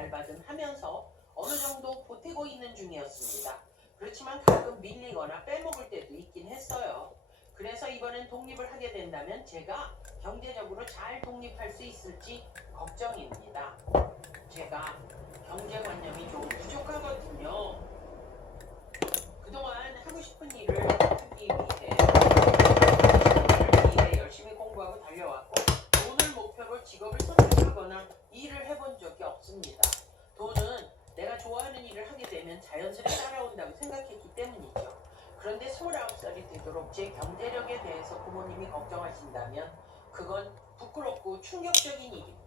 발받움하면서 어느 정도 보태고 있는 중이었습니다. 그렇지만 가끔 밀리거나 빼먹을 때도 있긴 했어요. 그래서 이번엔 독립을 하게 된다면 제가 경제적으로 잘 독립할 수 있을지 걱정입니다. 제가 경제관념이 좀 부족하거든요. 그동안 하고 싶은 일을 하기 위해 공부하고 달려왔고 돈을 목표로 직업을 선택하거나 일을 해본 적이 없습니다. 돈은 내가 좋아하는 일을 하게 되면 자연스레 따라온다고 생각했기 때문이죠. 그런데 29살이 되도록 제 경제력에 대해서 부모님이 걱정하신다면 그건 부끄럽고 충격적인 일입니다.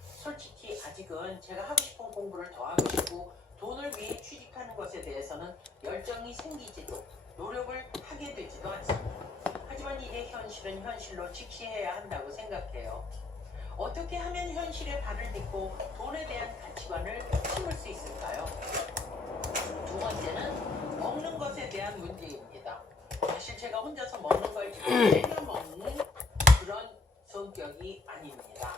솔직히 아직은 제가 하고 싶은 공부를 더 하고 싶고 돈을 위해 취직하는 것에 대해서는 열정이 생기지도 노력을 하게 되지도 않습니다. 하지만 이게 현실은 현실로 직시해야 한다고 생각해요. 어떻게 하면 현실에 발을 딛고 돈에 대한 가치관을 심을 수 있을까요? 두 번째는 먹는 것에 대한 문제입니다. 사실 제가 혼자서 먹는 걸 잘 챙겨 먹는 그런 성격이 아닙니다.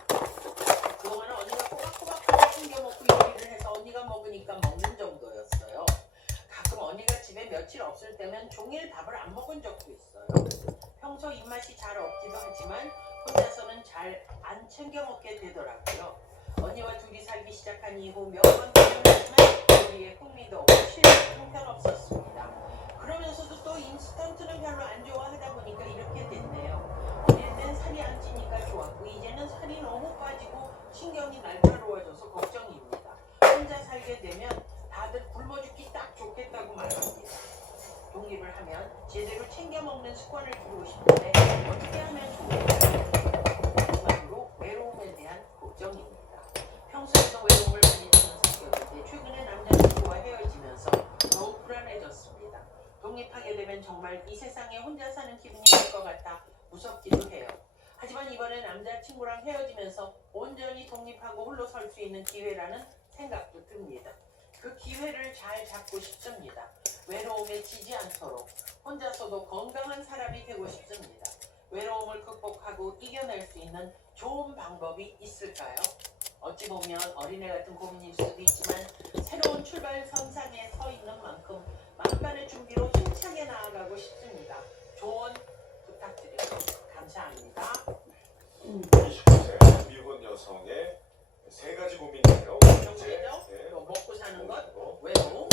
그동안은 언니가 꼬박꼬박 챙겨 먹고 요리를 해서 언니가 먹으니까 먹는 정도였어요. 가끔 언니가 집에 며칠 없을 때면 종일 밥을 안 먹은 적도 있어요. 평소 입맛이 잘 없기도 하지만 혼자서는 잘 안 챙겨 먹게 되더라고요. 언니와 둘이 살기 시작한 이후 몇번 도전했지만 요리에 흥미도 없고 실력도 형편없었습니다. 그러면서도 또 인스턴트는 별로 안 좋아하다 보니까 이렇게 됐네요. 어릴 땐 살이 안 찌니까 좋았고 이제는 살이 너무 빠지고 신경이 날카로워져서 걱정입니다. 혼자 살게 되면 다들 굶어 죽기 딱 좋겠다고 말합니다. 독립을 하면 제대로 챙겨 먹는 습관을 들이고 싶은데 어떻게 하면 좋을까요? 마지막으로 외로움에 대한 걱정입니다. 평소에도 외로움을 많이 타는 성격인데 최근에 남자친구와 헤어지면서 더욱 불안해졌습니다. 독립하게 되면 정말 이 세상에 혼자 사는 기분이 들 것 같아 무섭기도 해요. 하지만 이번에 헤어지면서 온전히 독립하고 홀로 설 수 있는 기회라는 생각도 듭니다. 그 기회를 잘 잡고 싶습니다. 외로움에 지지 않도록 혼자서도 건강한 사람이 되고 싶습니다. 외로움을 극복하고 이겨낼 수 있는 좋은 방법이 있을까요? 어찌 보면 어린애 같은 고민일 수도 있지만 새로운 출발 선상에 서 있는 만큼 만반의 준비로 힘차게 나아가고 싶습니다. 조언 부탁드려요. 감사합니다. 29세 미혼 여성의 세 가지 고민이에요. 고민이죠? 네. 또 먹고 사는 것, 거. 외로움,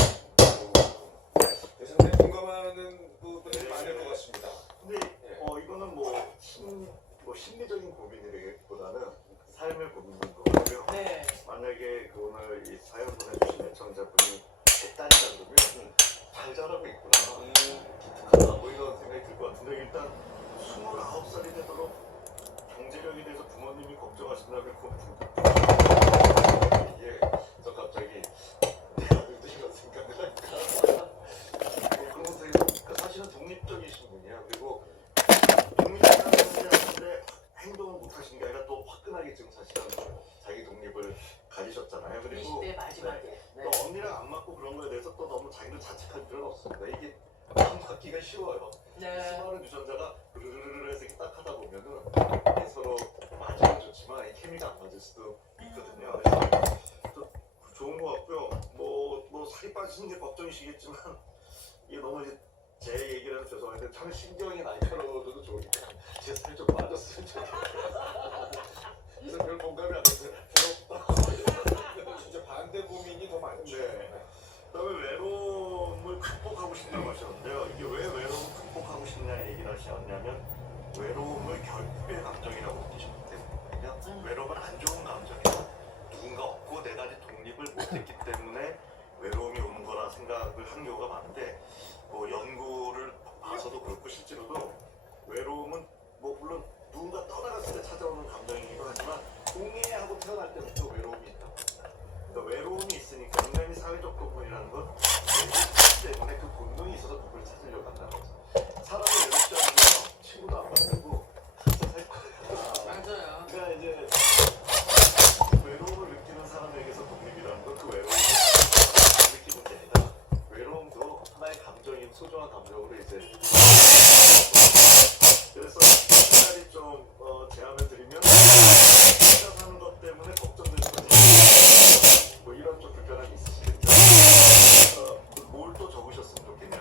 대상에 공감하는 부분이 많을 것 같습니다. 근데 예. 어 이거는 뭐, 심, 뭐 심리적인 고민이라기보다는 삶의 고민인 거고요. 네, 만약에 그 오늘 이 사연 보내주신 애청자분이 제 딸이라 그러면 잘 자라고 있구나. 기특하다 뭐 이런 생각이 들 것 같은데 일단 29살이 되도록 경제력에 대해서 부모님이 걱정하신다면 그건 불 이게 저 갑자기 내 아들도 이런 생각을 하니까 뭐 그런 것들이 그 사실은 독립적이신 분이야 그리고 독립하는 분인데 행동을 못 하신 게 아니라 또 화끈하게 지금 사실은 자기 독립을 가지셨잖아요 그리고 20대 마지막에. 네. 또 언니랑 안 맞고 그런 거에 대해서 또 너무 자기를 자책할 필요는 없습니다 안 맞기가 쉬워요 네. 수많은 유전자가 르르르르 해서 이렇게 딱 하다 보면은 이게 서로 맞으면 좋지만 이 케미가 안 맞을 수도 있거든요. 그래서 또 좋은 것 같고요. 뭐, 뭐 살이 빠지는 게 걱정이시겠지만 이게 너무 이제 제 얘기를 해서 죄송한데 참 신경이 날카로워도 좋으니까 제 살이 좀 빠졌으면 좋겠어요. 그래서 별 공감이 안 돼서 부럽다. 진짜 반대 고민이 더 많죠. 네. 그다음에 외로움을 극복하고 싶다고 하셨는데요. 이게 왜 외로움을 극복하고 싶냐 얘기를 하셨냐면 외로움을 결핍의 감정이라고 느끼셨기 때문이거든요. 음. 외로움은 안 좋은 감정이에요. 누군가 없고 내가 아직 독립을 못했기 때문에 외로움이 오는 거라 생각을 하는 경우가 많은데 뭐 연구를 봐서도 그렇고 실제로도 외로움은 뭐 물론 누군가 떠나갔을 때 찾아오는 감정이기도 하지만 공예하고 태어날 때부터 외로움이 있다고 합니다. 그러니까 외로움이 있으니까 인간이 사회적 동물이라는 건 때문에 그 본능이 있어서 누구를 찾으려고 한다는 거죠. 사람이 외롭지 않으면 친구도 안 만들고 혼자 살 거야. 맞아요. 그러니까 이제 외로움을 느끼는 사람에게서 독립이라는 건 그 외로움을 느끼는 게 아니라 외로움도 하나의 감정인 소중한 감정으로 이제 그래서 한 가지 좀 어, 제안을 드리면 혼자 사는 것 때문에 걱정되는 거지 뭐 이런 좀 불편함이 있으시겠죠 어, 뭘 또 적으셨으면 좋겠냐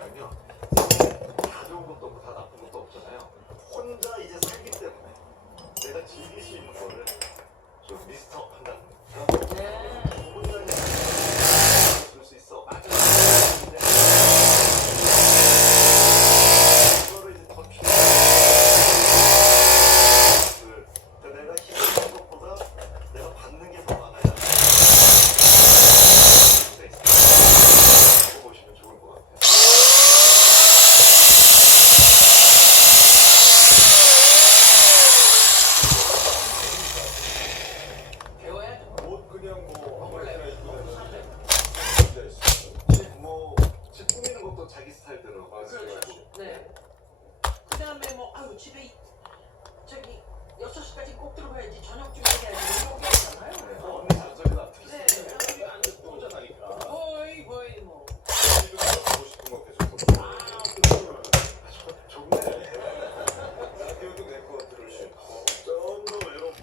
네. 그 다음에 뭐 아유 집에 이- 저기 6시까지 꼭 들어가야지 저녁 준비해야지 이런 게 있잖아요. 어, 언니 잔소리가 네. 우리 안 듣고 오잖아니까. 거의 거의 뭐. 지금 하고 싶은 거 계속 아, 듣고 좋네. 라디오도 내거 들을 수 있고 좀더 외롭.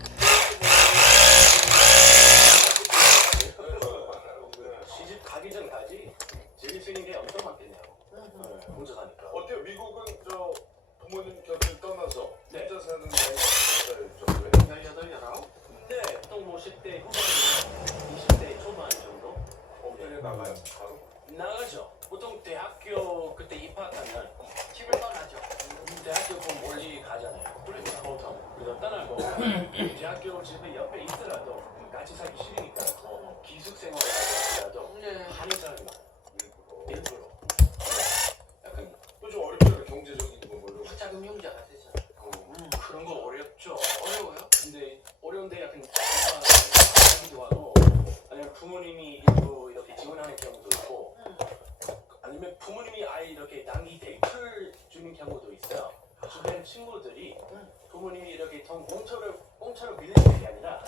시집 가기 전까지 재밌있는게 엄청 많겠네요. 음. 네, 혼자 사니까. 어때요? 미국은 저 부모님 곁을 떠나서 네. 혼자 사는 나이가 정도예요? 18, 19? 네, 보통 뭐 10대 후반, 20대 초반 정도? 어떻게 나가요? 바로? 나가죠. 보통 대학교 그때 입학하면 집을 떠나죠. 대학교 좀 멀리 가잖아요. 그래서 보통 그래서 떠나고 대학교 집에 옆에 있더라도 같이 살기 싫으니까 뭐 기숙생활을 하더라도 네. 하는 사람이 많아요. 일부러 일부러. 약간 또좀 어렵잖아요 경제적인 이런 거 자금융자가 되죠. 음, 그런 거 어렵죠. 어려워요? 근데 어려운데 약간 하기도 하고 아니면 부모님이 일부 이렇게 지원하는 경우도 있고 음. 아니면 부모님이 아예 이렇게 단기 대출 주는 경우도 있어요. 주변 친구들이 음. 부모님이 이렇게 돈 공짜로 공짜로 빌리는 게 아니라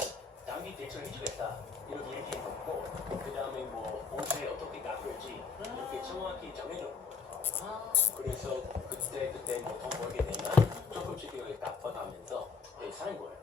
단기 대출 해주겠다 이렇게 이렇게 해놓고 그 다음에 뭐 언제 어떻게 갚을지 이렇게 정확히 정해놓는 거예요. 아, 그래서 그때 그때 뭐돈 벌게 되면 조금씩 이렇게 갚아가면서 네, 사는 거예요.